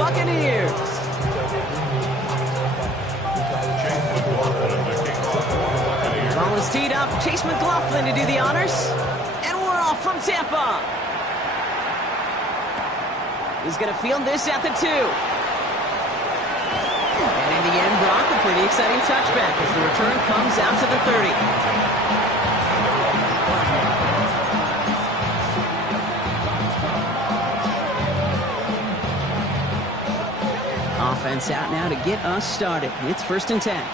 Buccaneers. Ball is teed up. Chase McLaughlin to do the honors. And we're off from Tampa. He's going to field this at the 2. And in the end, Brock, a pretty exciting touchback as the return comes out to the 30. Offense out now to get us started. It's 1st and 10.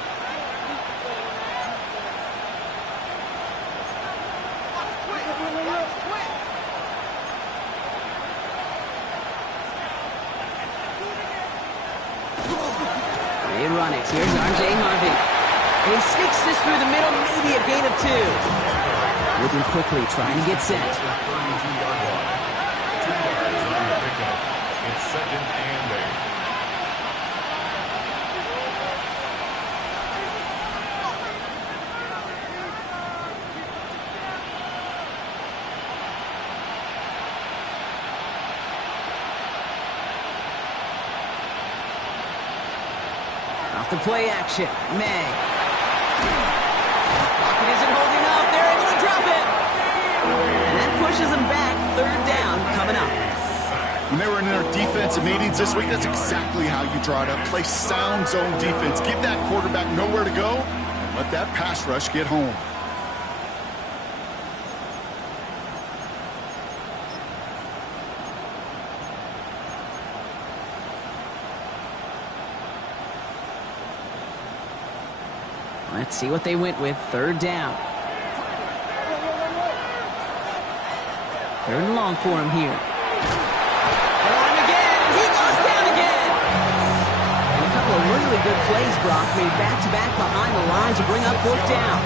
They run it. Here's R.J. Harvey. And he sneaks this through the middle, maybe a gain of 2. Moving quickly, trying to get set. It's 2nd and 8. Off the play action. May. Pocket isn't holding up. They're able to drop it. And that pushes them back. 3rd down coming up. When they were in their defensive meetings this week, that's exactly how you draw it up. Play sound zone defense. Give that quarterback nowhere to go. And let that pass rush get home. Let's see what they went with. 3rd down. 3rd and long for him here. They want him again, and he goes down again. And a couple of really good plays, Brock, made back-to-back behind the line to bring up 4th down.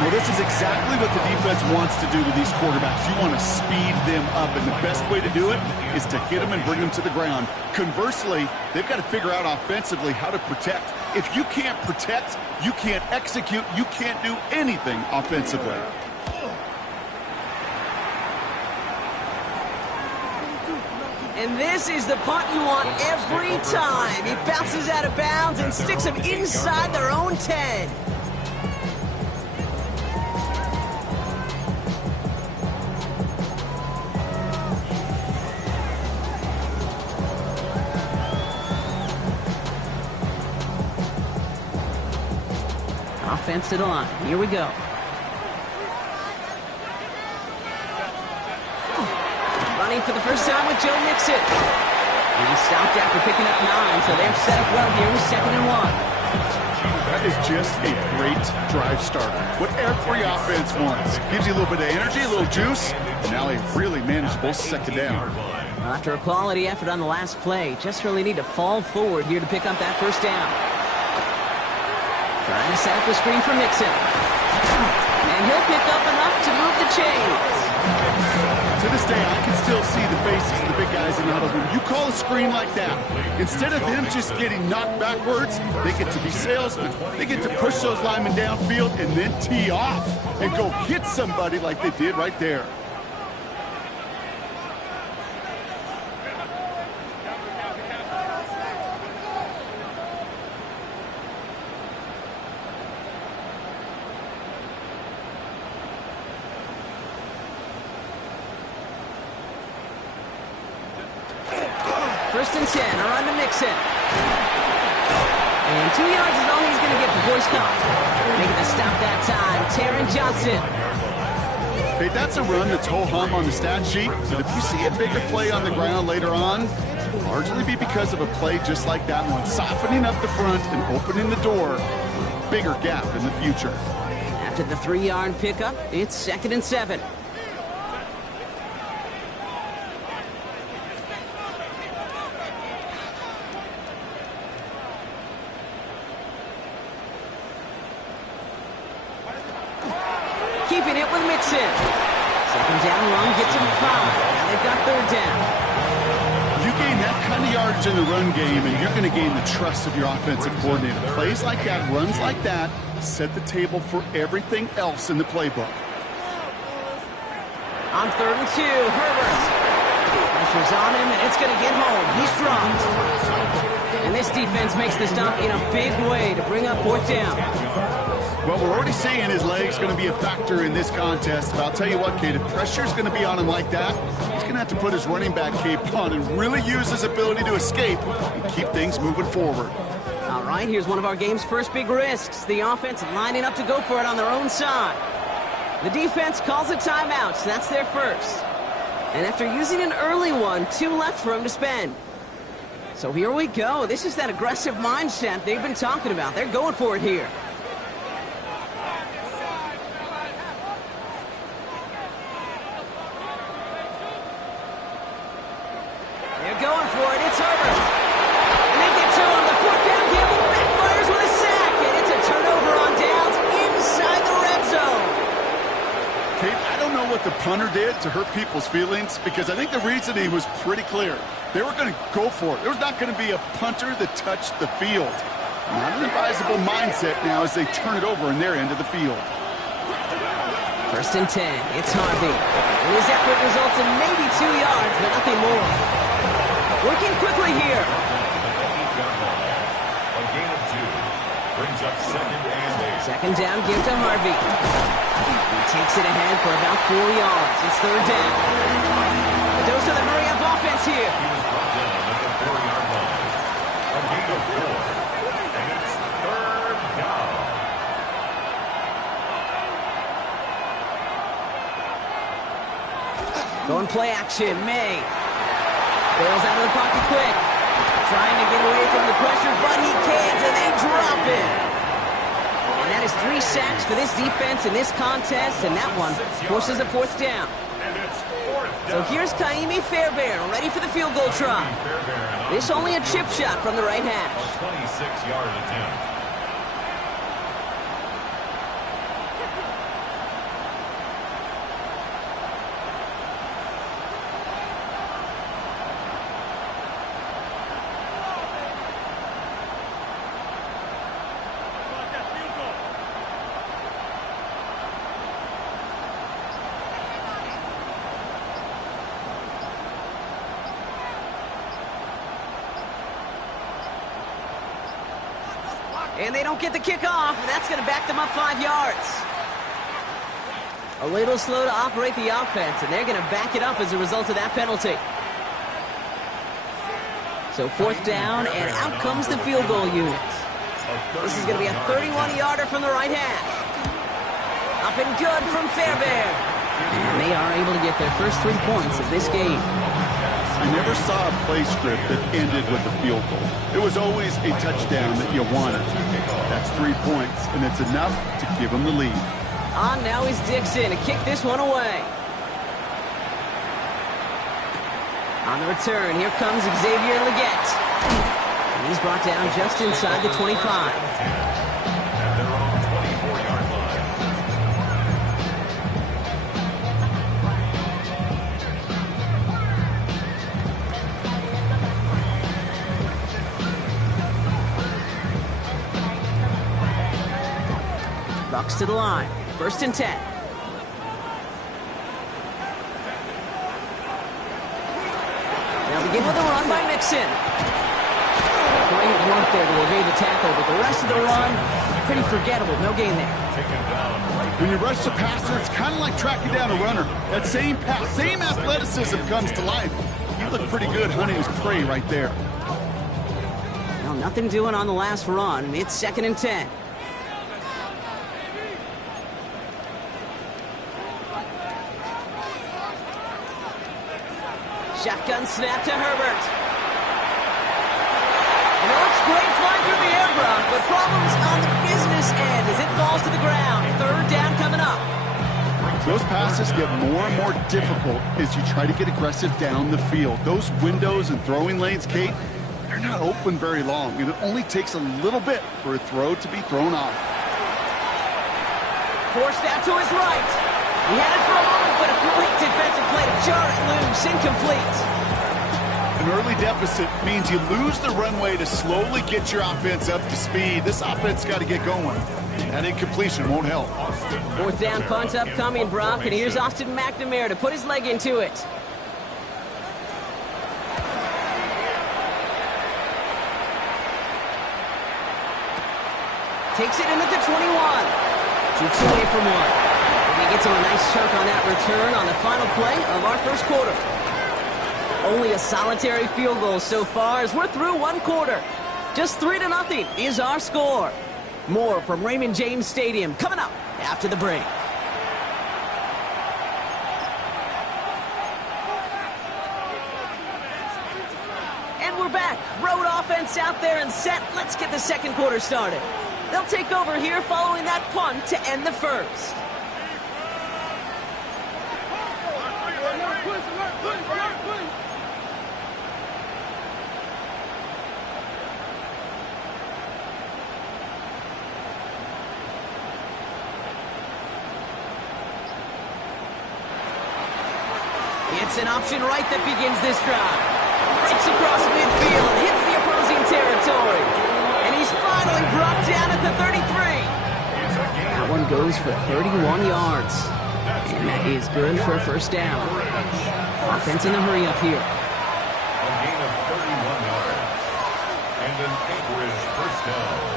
Well, this is exactly what the defense wants to do to these quarterbacks. You want to speed them up, and the best way to do it is to hit them and bring them to the ground. Conversely, they've got to figure out offensively how to protect. If you can't protect, you can't execute, you can't do anything offensively. And this is the punt you want every time. He bounces out of bounds and sticks them inside their own 10. Offense to the line. Here we go. Running for the first time with Joe Mixon. And he stopped after picking up 9, so they're set up well here with 2nd and 1. That is just a great drive starter. What every offense wants. Gives you a little bit of energy, a little juice, and now a really manageable 2nd down. Well, after a quality effort on the last play, just really need to fall forward here to pick up that 1st down. Trying to set up the screen for Mixon. And he'll pick up enough to move the chains. To this day, I can still see the faces of the big guys in the huddle. When you call a screen like that, instead of them just getting knocked backwards, they get to be salesmen. They get to push those linemen downfield and then tee off and go hit somebody like they did right there. First and 10, a run to Mixon. And 2 yards is all he's going to get before he's caught. Making the stop that time, Taron Johnson. Hey, that's a run that's ho-hum on the stat sheet, but if you see a bigger play on the ground later on, it'll largely be because of a play just like that one, softening up the front and opening the door for a bigger gap in the future. After the 3-yard pickup, it's 2nd and 7. Keeping it with Mixon. 2nd down run gets him 5. Now they've got 3rd down. You gain that kind of yardage in the run game, and you're going to gain the trust of your offensive coordinator. Plays like that, runs like that, set the table for everything else in the playbook. On 3rd and 2, Herbert. Pressure's on him, and it's going to get home. He's dropped. this defense makes the stop in a big way to bring up fourth down. Well, we're already seeing his leg's going to be a factor in this contest. But I'll tell you what, Kate, if pressure's going to be on him like that, he's going to have to put his running back cape on and really use his ability to escape and keep things moving forward. All right, here's one of our game's first big risks. The offense lining up to go for it on their own side. The defense calls a timeout, so that's their first. And after using an early one, 2 left for him to spend. So here we go. This is that aggressive mindset they've been talking about. They're going for it here. They're going for it. It's Herbert. And they get to him. The fourth down gamble backfires with a sack. And it's a turnover on downs inside the red zone. Kate, I don't know what the punter did to hurt people's feelings because I think the reasoning was pretty clear. They were going to go for it. There was not going to be a punter that touched the field. Not an advisable mindset now as they turn it over in their end of the field. First and 10. It's Harvey. And his effort results in maybe 2 yards, but nothing more. Working quickly here. A gain of 2 brings up 2nd and 8. Second down, give to Harvey. He takes it ahead for about 4 yards. It's third down. The dose of the hurry-up offense here. He was brought down at the 4-yard line. A gain of 4. And it's 3rd down. Going play action, May. Bails out of the pocket quick. Trying to get away from the pressure, but he can't, and they drop it. And that is 3 sacks for this defense in this contest, and that one forces a fourth down. And it's 4th down. So here's Kaimi Fairbairn, ready for the field goal try. This only a chip shot from the right hash. A 26-yard attempt. And they don't get the kickoff, and that's going to back them up 5 yards. A little slow to operate the offense, and they're going to back it up as a result of that penalty. So fourth down, and out comes the field goal unit. This is going to be a 31-yarder from the right hash. Up and good from Fairbairn. And they are able to get their first 3 points of this game. I never saw a play script that ended with a field goal. It was always a touchdown that you wanted. That's 3 points, and it's enough to give them the lead. On now is Dixon to kick this one away. On the return, here comes Xavier Leggett. And he's brought down just inside the 25. And they're on the 24-yard line. Bucks to the line. First and 10. They'll begin with a run by Mixon. Great work there to evade the tackle, but the rest of the run, pretty forgettable. No gain there. When you rush the passer, it's kind of like tracking down a runner. That same pass, same athleticism comes to life. You look pretty good hunting his prey right there. Well, nothing doing on the last run. It's second and 10. Shotgun snap to Herbert. And it looks great flying through the air, Brock, but problems on the business end as it falls to the ground. Third down coming up. Those passes get more and more difficult as you try to get aggressive down the field. Those windows and throwing lanes, Kate, they're not open very long, and it only takes a little bit for a throw to be thrown off. Forced out to his right. He had it for a moment, but a great defensive play to jar it loose. Incomplete. An early deficit means you lose the runway to slowly get your offense up to speed. This offense got to get going. That incompletion won't help. Fourth down punt upcoming, Brock, and here's Austin McNamara to put his leg into it. Takes it in at the 21. Shoots away from one. And he gets him a nice chunk on that return on the final play of our first quarter. Only a solitary field goal so far as we're through one quarter. Just 3-0 is our score. More from Raymond James Stadium coming up after the break. And we're back. Road offense out there and set. Let's get the second quarter started. They'll take over here following that punt to end the first. It's an option right that begins this drive. Breaks across midfield, hits the opposing territory. And he's finally brought down at the 33. That one goes for 31 yards. And that is good for a first down. Offense in a hurry up here. A gain of 31 yards. And an Anchorage first down.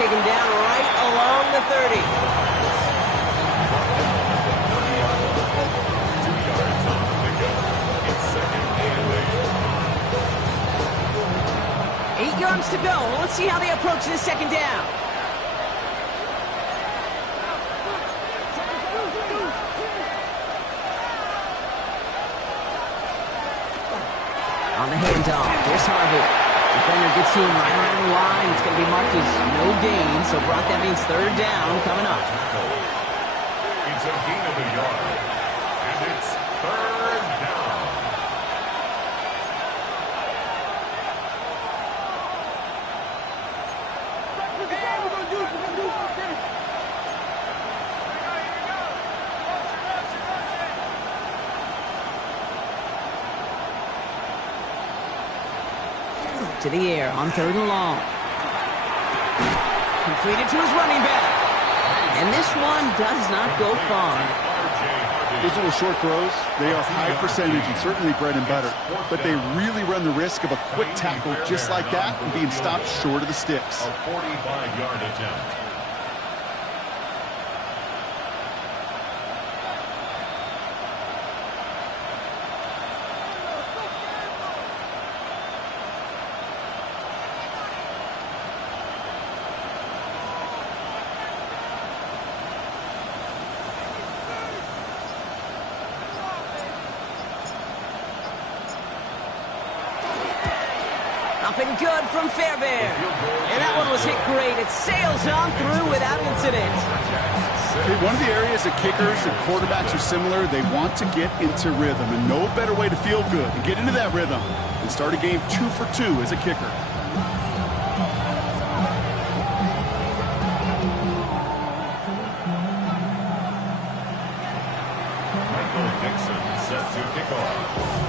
Take him down right along the 30. 2 yards on the pickup. It's second and 8. 8 yards to go. Let's see how they approach this second down. On the handoff, here's Harvey. Defender gets to him right around the line. It's going to be marked as no gain, so Brock, that means third down coming up. It's a gain of a yard, and it's third down. To the air on third and long. Completed to his running back. And this one does not go far. Those little short throws, they are high percentage and certainly bread and butter. But they really run the risk of a quick tackle just like that and being stopped short of the sticks. A 45-yard attempt. Up and good from Fairbairn. And that one was hit great. It sails on through without incident. One of the areas that kickers and quarterbacks are similar, they want to get into rhythm. And no better way to feel good and get into that rhythm and start a game 2 for 2 as a kicker. Michael Dixon set to kick off.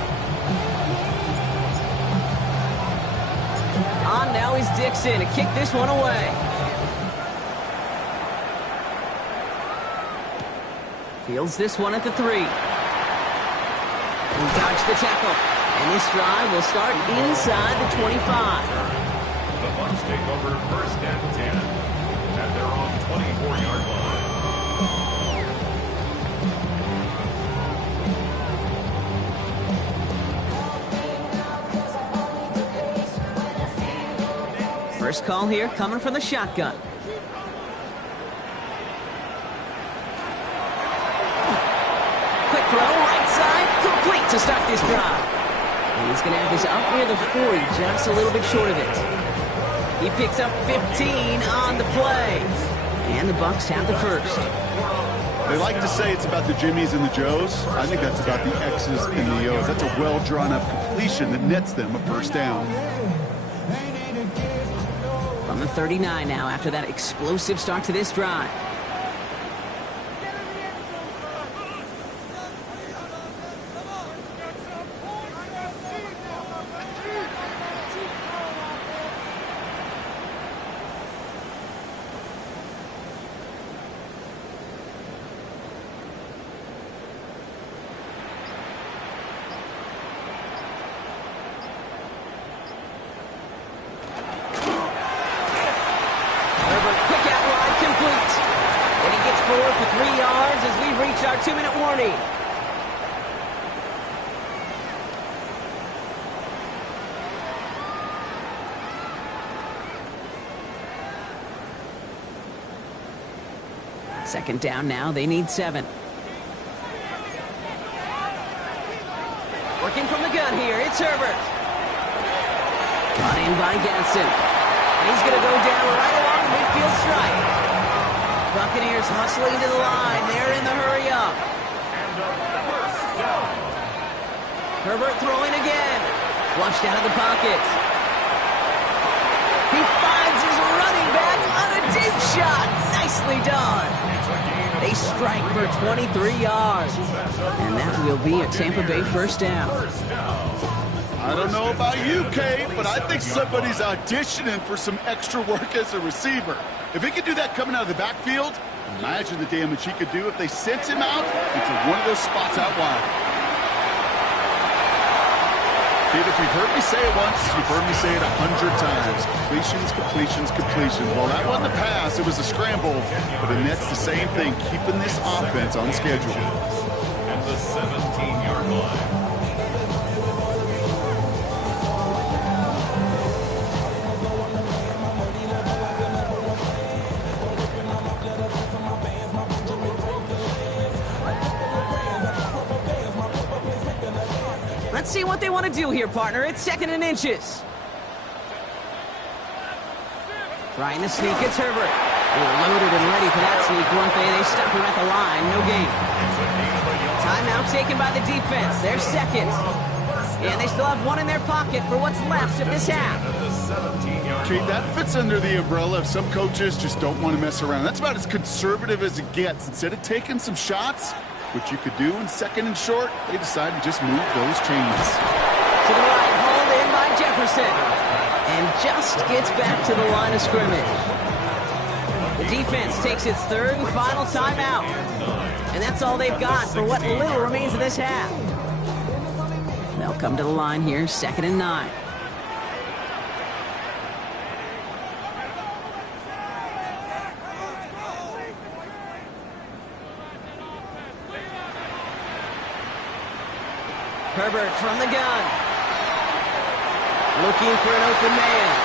On now is Dixon to kick this one away. Fields this one at the 3. He dodged the tackle. And this drive will start inside the 25. The Bucs take over first and 10 at their own 24-yard line. First call here coming from the shotgun. Quick throw, right side, complete to start this drive. And he's going to have this up near the 40, just a little bit short of it. He picks up 15 on the play. And the Bucs have the first. They like to say it's about the Jimmies and the Joes. I think that's about the X's and the O's. That's a well-drawn-up completion that nets them a first down. From the 39 now after that explosive start to this drive. as we reach our 2-minute warning. Second down now, they need 7. Working from the gun here, it's Herbert. Brought in by Gaston. And he's going to go down right along the midfield stripe. Buccaneers hustling to the line. They're in the hurry up. And a first down. Herbert throwing again. Flushed out of the pocket. He finds his running back on a deep shot. Nicely done. They strike for 23 yards. And that will be a Tampa Bay first down. I don't know about you, Kate, but I think somebody's auditioning for some extra work as a receiver. If he could do that coming out of the backfield, imagine the damage he could do if they sent him out into one of those spots out wide. Kate, if you've heard me say it once, you've heard me say it 100 times. Completions, completions, completions. Well, that wasn't a pass, it was a scramble. But the net's the same thing, keeping this offense on schedule. At the 17-yard line. Let's see what they want to do here, partner. It's 2nd and inches. Trying to sneak, it's Herbert. They were loaded and ready for that sneak, weren't they? They stop him at the line, no gain. Timeout taken by the defense. They're second. And they still have 1 in their pocket for what's left of this half. Kate, that fits under the umbrella of some coaches just don't want to mess around. That's about as conservative as it gets. Instead of taking some shots, which you could do in 2nd and short, they decided to just move those chains. To the right, hauled in by Jefferson. And just gets back to the line of scrimmage. The defense takes its 3rd and final timeout. And that's all they've got for what little remains of this half. They'll come to the line here, 2nd and 9. Herbert from the gun. Looking for an open man.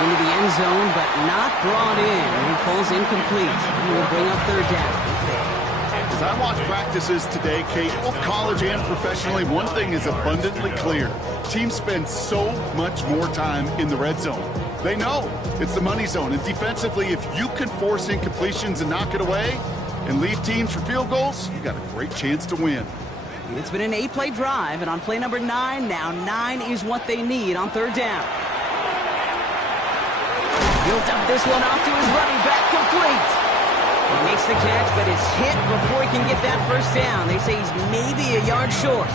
Into the end zone, but not brought in. He falls incomplete. He will bring up 3rd down. As I watch practices today, Kate, both college and professionally, one thing is abundantly clear. Teams spend so much more time in the red zone. They know it's the money zone. And defensively, if you can force incompletions and knock it away and lead teams for field goals, you got a great chance to win. It's been an 8-play drive, and on play number 9, now 9 is what they need on 3rd down. He'll dump this one off to his running back, complete. He makes the catch, but is hit before he can get that first down. They say he's maybe a yard short.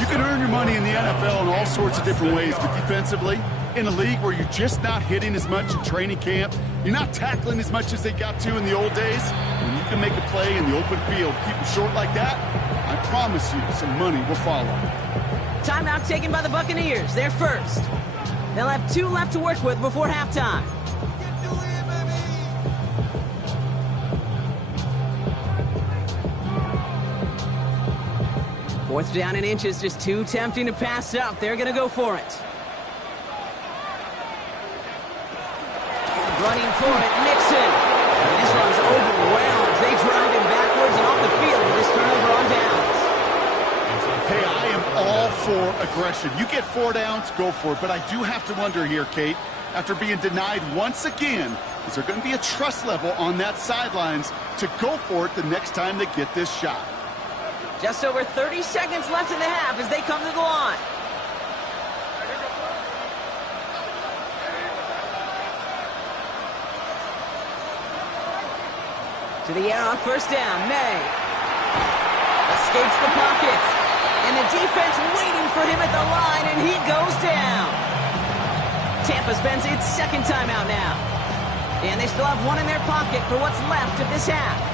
You can earn your money in the NFL in all sorts of different ways, but defensively, in a league where you're just not hitting as much in training camp, you're not tackling as much as they got to in the old days, when you can make a play in the open field, keep it short like that, I promise you some money will follow. Timeout taken by the Buccaneers. They're first. They'll have 2 left to work with before halftime. Fourth down and inches, just too tempting to pass up. They're going to go for it. Running for it, Nixon. And this one's overwhelmed. They drive him backwards and off the field with this turnover on downs. Hey, I am all for aggression. You get 4 downs, go for it. But I do have to wonder here, Kate, after being denied once again, is there going to be a trust level on that sidelines to go for it the next time they get this shot? Just over 30 seconds left in the half as they come to the line. To the air on first down, May. Escapes the pocket. And the defense waiting for him at the line, and he goes down. Tampa spends its 2nd timeout now. And they still have 1 in their pocket for what's left of this half.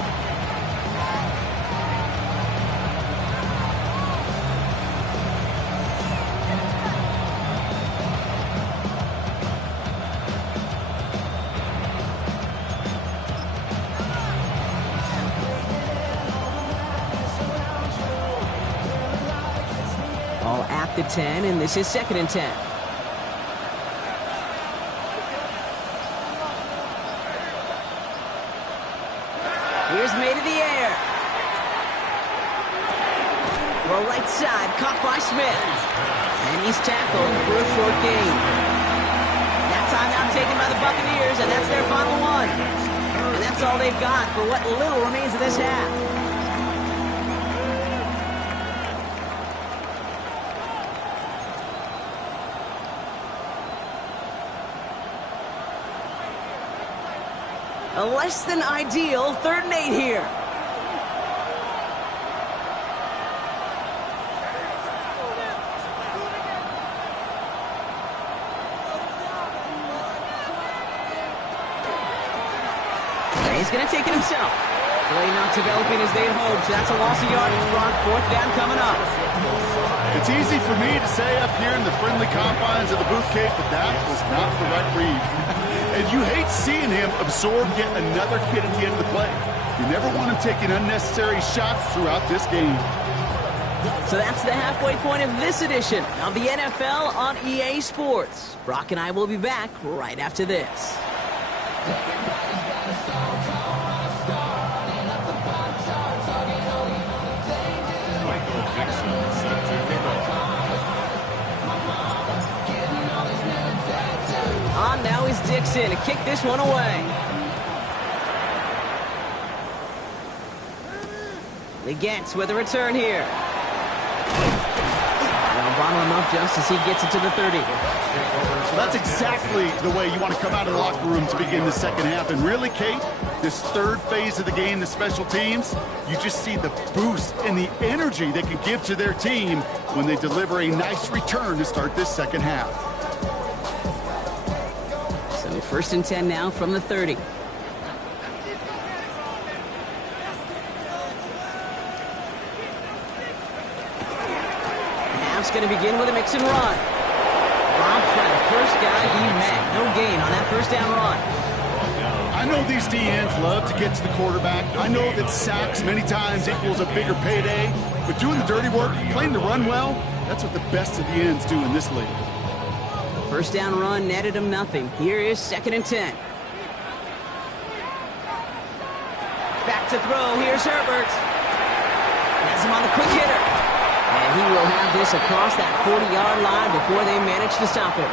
at the 10, and this is 2nd and 10. Here's made in the air. Throw right side, caught by Smith. And he's tackled for a short gain. That timeout taken by the Buccaneers, and that's their final one. And that's all they've got for what little remains of this half. A less than ideal 3rd and 8 here. He's going to take it himself. Play not developing as they'd hoped, so that's a loss of yardage. Brock, 4th down coming up. It's easy for me to say up here in the friendly confines of the booth cave, but that was not the right read. And you hate seeing him absorb yet another hit at the end of the play. You never want him taking unnecessary shots throughout this game. So that's the halfway point of this edition of the NFL on EA Sports. Brock and I will be back right after this. On now is Dixon to kick this one away. Legets with a return here. They'll bottle him up just as he gets it to the 30. So that's exactly the way you want to come out of the locker room to begin the second half. And really, Kate, this 3rd phase of the game, the special teams, you just see the boost and the energy they can give to their team when they deliver a nice return to start this second half. So 1st and 10 now from the 30. Half's going to begin with a mix and run. Rob's by the first guy he met. No gain on that 1st down run. I know these DNs love to get to the quarterback. I know that sacks many times equals a bigger payday. But doing the dirty work, playing the run well, that's what the best of the ends do in this league. 1st down run netted him nothing. Here is 2nd and 10. Back to throw. Here's Herbert. Has him on the quick hitter. And he will have this across that 40-yard line before they manage to stop him.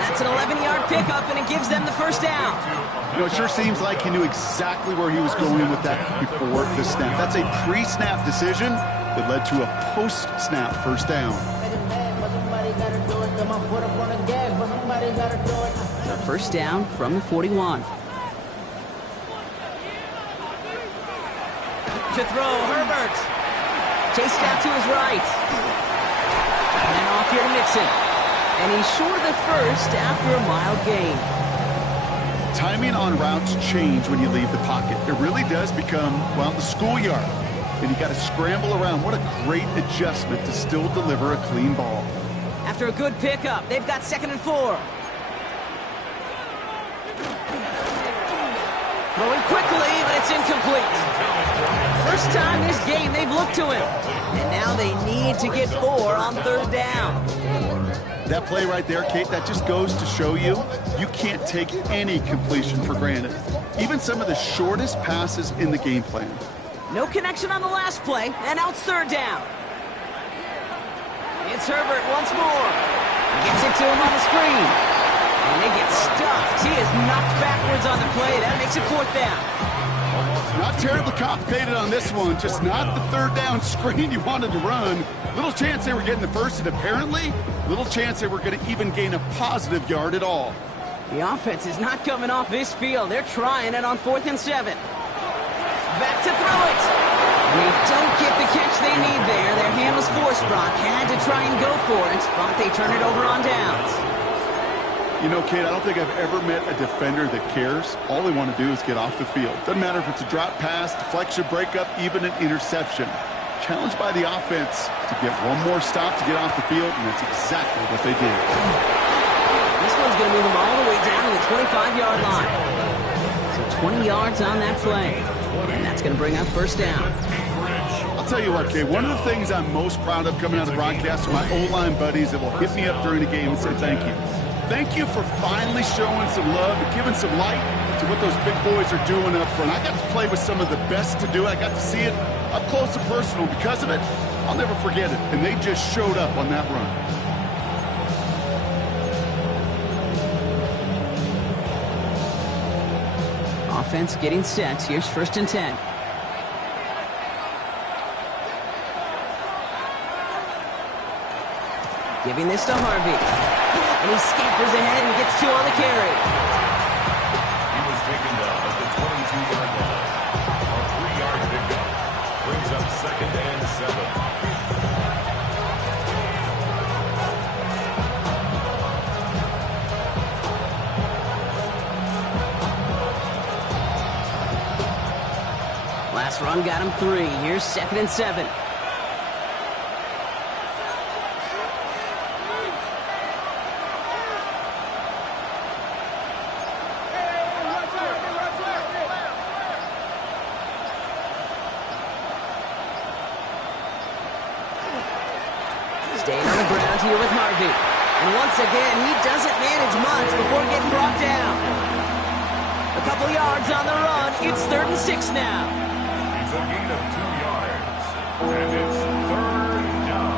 That's an 11-yard pickup, and it gives them the 1st down. You know, it sure seems like he knew exactly where he was going with that before the snap. That's a pre-snap decision that led to a post-snap 1st down. The 1st down from the 41. To throw, Herbert. Chased out to his right. And off here to Mixon. And he's short of the 1st after a mild gain. Timing on routes change when you leave the pocket. It really does become, well, the schoolyard. And you got to scramble around. What a great adjustment to still deliver a clean ball. After a good pickup, they've got 2nd and 4. Throwing quickly, but it's incomplete. First time this game they've looked to him. And now they need to get 4 on 3rd down. That play right there, Kate, that just goes to show you, you can't take any completion for granted. Even some of the shortest passes in the game plan. No connection on the last play, and now it's 3rd down. It's Herbert once more. Gets it to him on the screen. And they get stuffed. He is knocked backwards on the play. That makes it 4th down. Not terribly complicated on this one. Just not the 3rd down screen you wanted to run. Little chance they were getting the 1st, and apparently, little chance they were going to even gain a positive yard at all. The offense is not coming off this field. They're trying it on 4th and 7. Back to throw it. And they don't get the catch they need there. Their hand was forced. Brock had to try and go for it, but they turn it over on downs. You know, Kate, I don't think I've ever met a defender that cares. All they want to do is get off the field. Doesn't matter if it's a drop pass, deflection, breakup, even an interception. Challenged by the offense to get one more stop to get off the field, and that's exactly what they did. This one's going to move them all the way down to the 25-yard line. So 20 yards on that play. And that's going to bring up 1st down. I'll tell you what, Kay, one of the things I'm most proud of coming out of the broadcast are my O-line buddies that will hit me up during the game and say thank you. Thank you for finally showing some love and giving some light to what those big boys are doing up front. I got to play with some of the best to do it. I got to see it up close and personal. Because of it, I'll never forget it. And they just showed up on that run. Offense getting set. Here's 1st and 10. Giving this to Harvey. And he scampers ahead and gets 2 on the carry. He was taken down at the 22-yard line. A 3-yard pickup brings up 2nd and 7. Last run got him 3. Here's 2nd and 7. Staying on the ground here with Harvey. And once again, he doesn't manage much before getting brought down. A couple yards on the run. It's 3rd and 6 now. It's a gain of 2 yards. And it's 3rd down.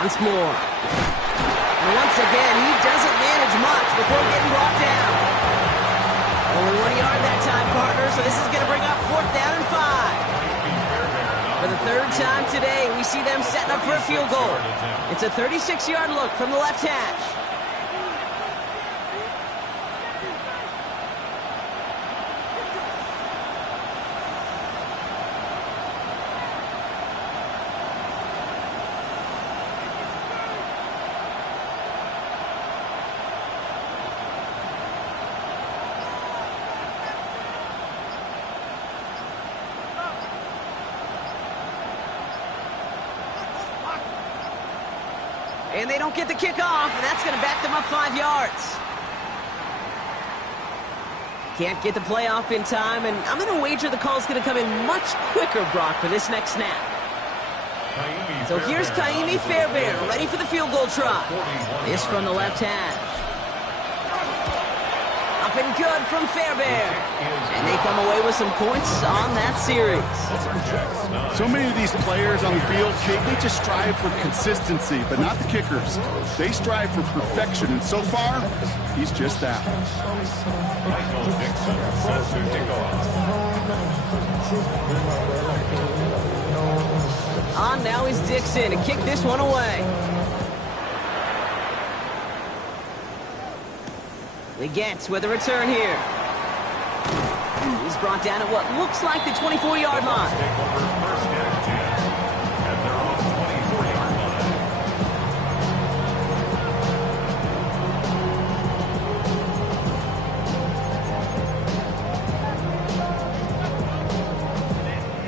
Once more. And once again, he doesn't manage much before getting brought down. Only 1 yard that time, partner, so this is going to bring up 4th down and 5. For the 3rd time today, we see them setting up for a field goal. It's a 36-yard look from the left hash. And they don't get the kickoff, and that's going to back them up 5 yards. Can't get the playoff in time, and I'm going to wager the call's going to come in much quicker, Brock, for this next snap. So here's Kaimi Fairbairn, ready for the field goal try. This from the left hash. Up and good from Fairbairn. And they come away with some points on that series. So many of these players on the field, Kate, they just strive for consistency, but not the kickers. They strive for perfection, and so far, he's just that. Michael Dixon set to kick off. On now is Dixon to kick this one away. They get with a return here. He's brought down at what looks like the 24-yard line. Take over 1st and 10. And they're on the 24-yard line.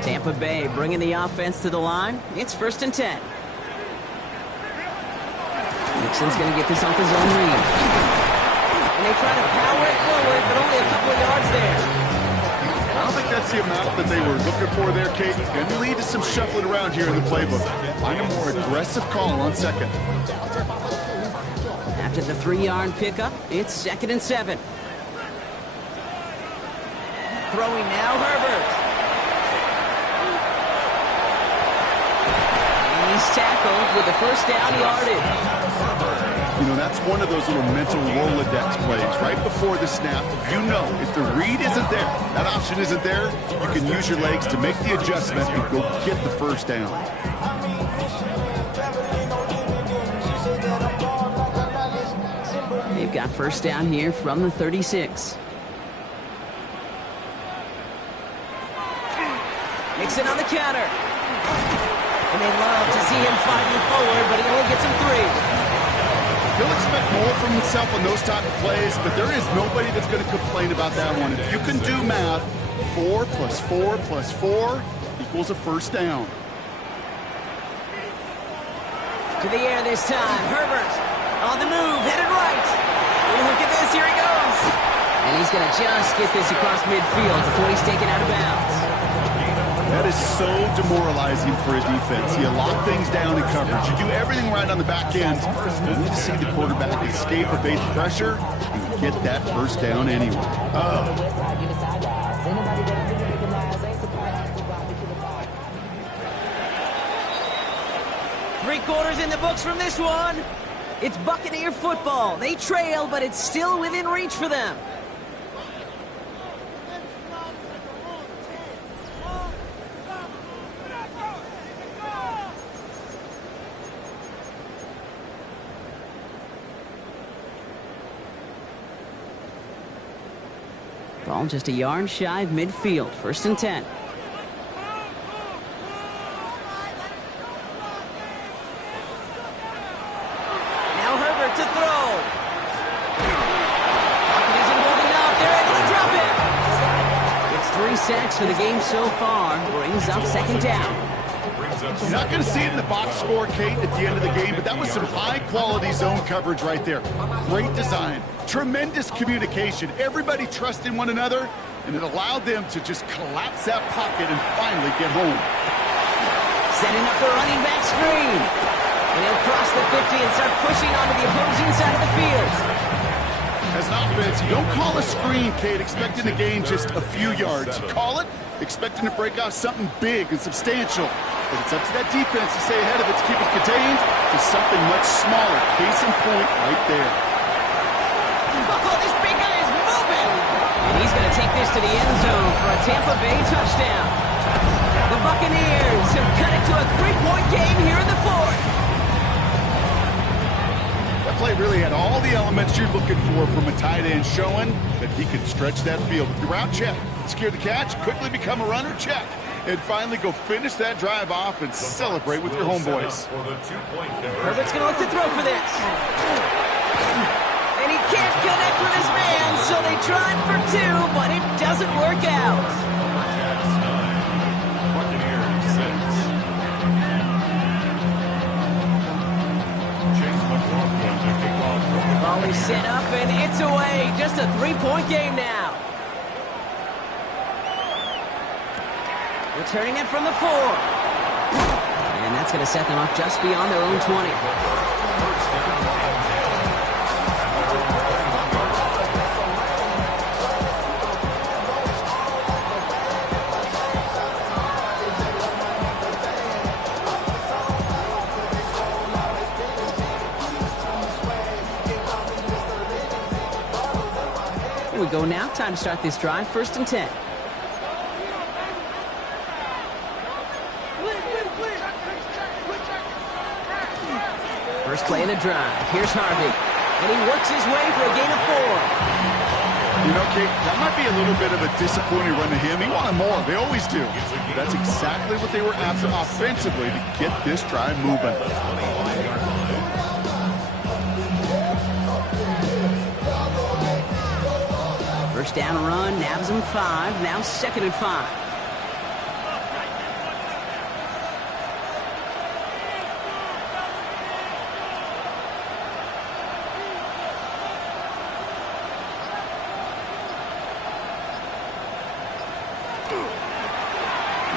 Tampa Bay bringing the offense to the line. It's 1st and 10. Nixon's going to get this off his own read. And they try to power it forward, but only a couple of yards there. I don't think that's the amount that they were looking for there, Kate. Going to lead to some shuffling around here in the playbook. Find a more aggressive call on 2nd. After the 3-yard pickup, it's 2nd and 7. Throwing now, Herbert. And he's tackled with the 1st down yardage. You know, that's one of those little mental Rolodex plays. Right before the snap, you know if the read isn't there, that option isn't there, you can use your legs to make the adjustment and go get the 1st down. They've got 1st down here from the 36. Jackson on the counter. And they love to see him fighting forward, but he only gets him 3. He'll expect more from himself on those type of plays, but there is nobody that's going to complain about that one. If you can do math, 4 plus 4 plus 4 equals a first down. To the air this time. Herbert on the move, headed right. Oh, look at this, here he goes. And he's going to just get this across midfield before he's taken out of bounds. That is so demoralizing for a defense. You lock things down in coverage. You do everything right on the back end. You need to see the quarterback escape, evade the pressure, and get that first down anyway. Three quarters in the books from this one. It's Buccaneer football. They trail, but it's still within reach for them. Ball just a yard shy of midfield. 1st and 10. Now Herbert to throw. Pocket isn't holding up. They're able to drop it. It's 3 sacks for the game so far. Brings up 2nd down. You're not going to see it in the box score, Kate, at the end of the game, but that was some high-quality zone coverage right there. Great design. Tremendous communication. Everybody trusting one another, and it allowed them to just collapse that pocket and finally get home. Setting up the running back screen. And he'll cross the 50 and start pushing onto the opposing side of the field. As an offense, you don't call a screen, Kate, expecting to gain just a few yards. You call it expecting to break off something big and substantial. But it's up to that defense to stay ahead of it, to keep it contained to something much smaller. Case in point right there. Oh, this big guy is moving. And he's going to take this to the end zone for a Tampa Bay touchdown. The Buccaneers have cut it to a 3-point game here in the 4th. That play really had all the elements you're looking for from a tight end, showing that he could stretch that field with the route check, secure the catch, quickly become a runner check, and finally go finish that drive off and celebrate with your homeboys. Herbert's going to look to throw for this. And he can't connect with his man, so they tried for 2, but it doesn't work out. Ball is set up, and it's away. Just a 3-point game now. Returning it from the 4. And that's going to set them up just beyond their own 20. Here we go now. Time to start this drive. 1st and 10. First play in a drive. Here's Harvey. And he works his way for a gain of 4. You know, Kate, that might be a little bit of a disappointing run to him. He wanted more. They always do. That's exactly what they were after offensively to get this drive moving. First down run, nabs him 5. Now 2nd and 5.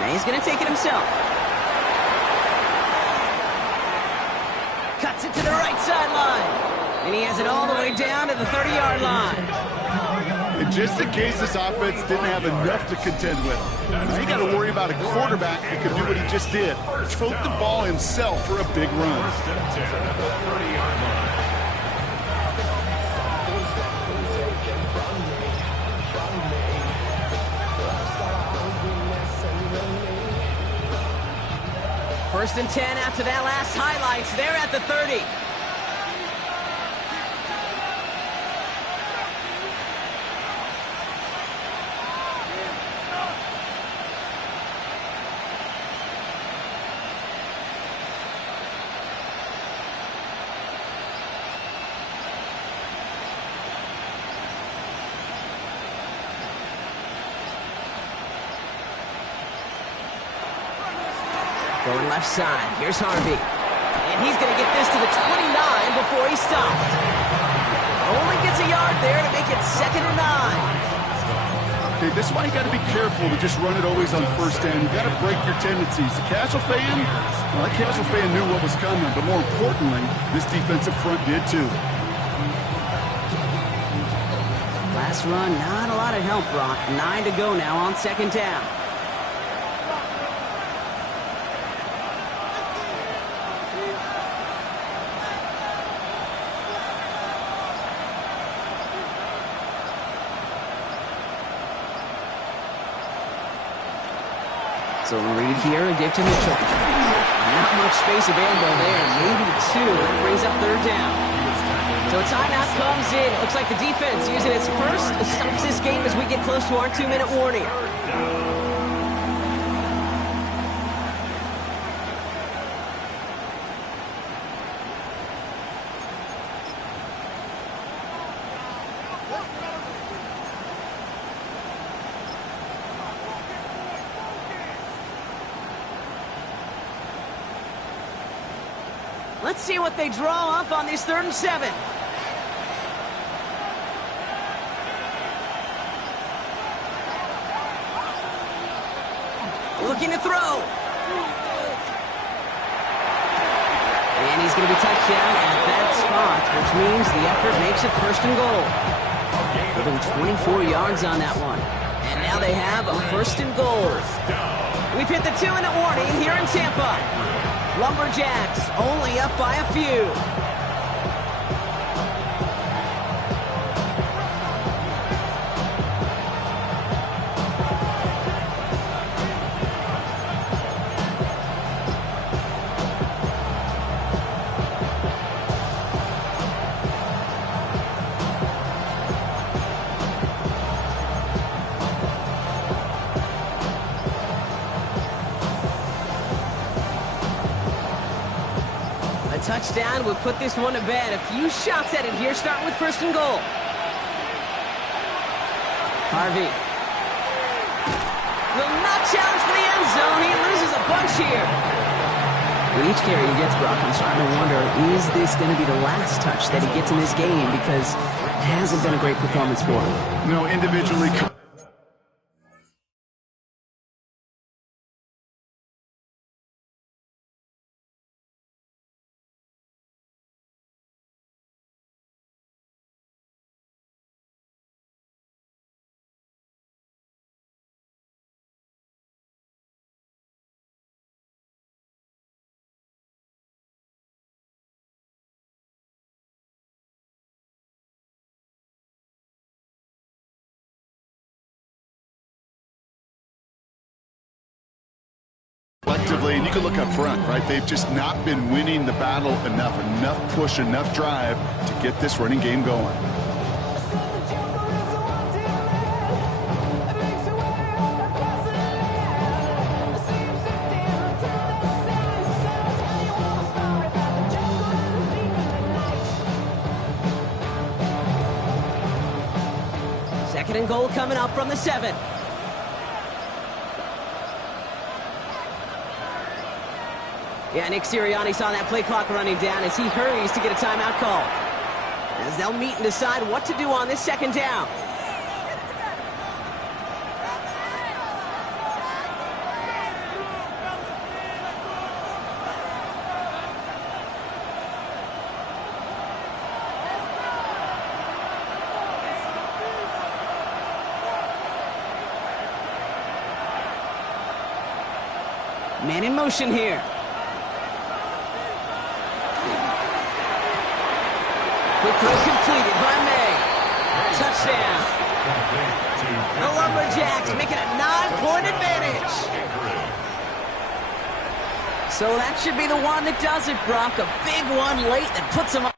He's going to take it himself. Cuts it to the right sideline. And he has it all the way down to the 30-yard line. And just in case this offense didn't have enough to contend with, now you got to worry about a quarterback that could do what he just did. Tote the ball himself for a big run. First and 10 after that last highlights. They're at the 30. Going left side. Here's Harvey. And he's going to get this to the 29 before he stopped. Only gets a yard there to make it 2nd and 9. Okay, this is why you got to be careful to just run it always on first down. You got to break your tendencies. The casual fan, well, that casual fan knew what was coming, but more importantly, this defensive front did too. Last run, not a lot of help, Brock. 9 to go now on 2nd down. So Reed here, a give to Mitchell. Not much space available there, maybe 2. That brings up 3rd down. So a timeout comes in. Looks like the defense using its first stops this game as we get close to our 2-minute warning. Let's see what they draw up on this 3rd and 7. Looking to throw. And he's going to be touched down at that spot, which means the effort makes it 1st and goal. Within 24 yards on that one. And now they have a 1st and goal. We've hit the 2-minute warning here in Tampa. Lumberjacks only up by a few. Touchdown would put this one to bed. A few shots at it here, starting with 1st and goal. Harvey will not challenge for the end zone. He loses a bunch here. With each carry he gets, Brock, I'm starting to wonder, is this going to be the last touch that he gets in this game? Because it hasn't been a great performance for him. No, individually. Collectively, and you can look up front, right? They've just not been winning the battle enough push, enough drive to get this running game going. Second and goal coming up from the 7. Yeah, Nick Sirianni saw that play clock running down as he hurries to get a timeout call. As they'll meet and decide what to do on this 2nd down. Man in motion here. Quick throw completed by May. Touchdown. The Lumberjacks making a 9-point advantage. So that should be the one that does it, Brock. A big one late that puts them up.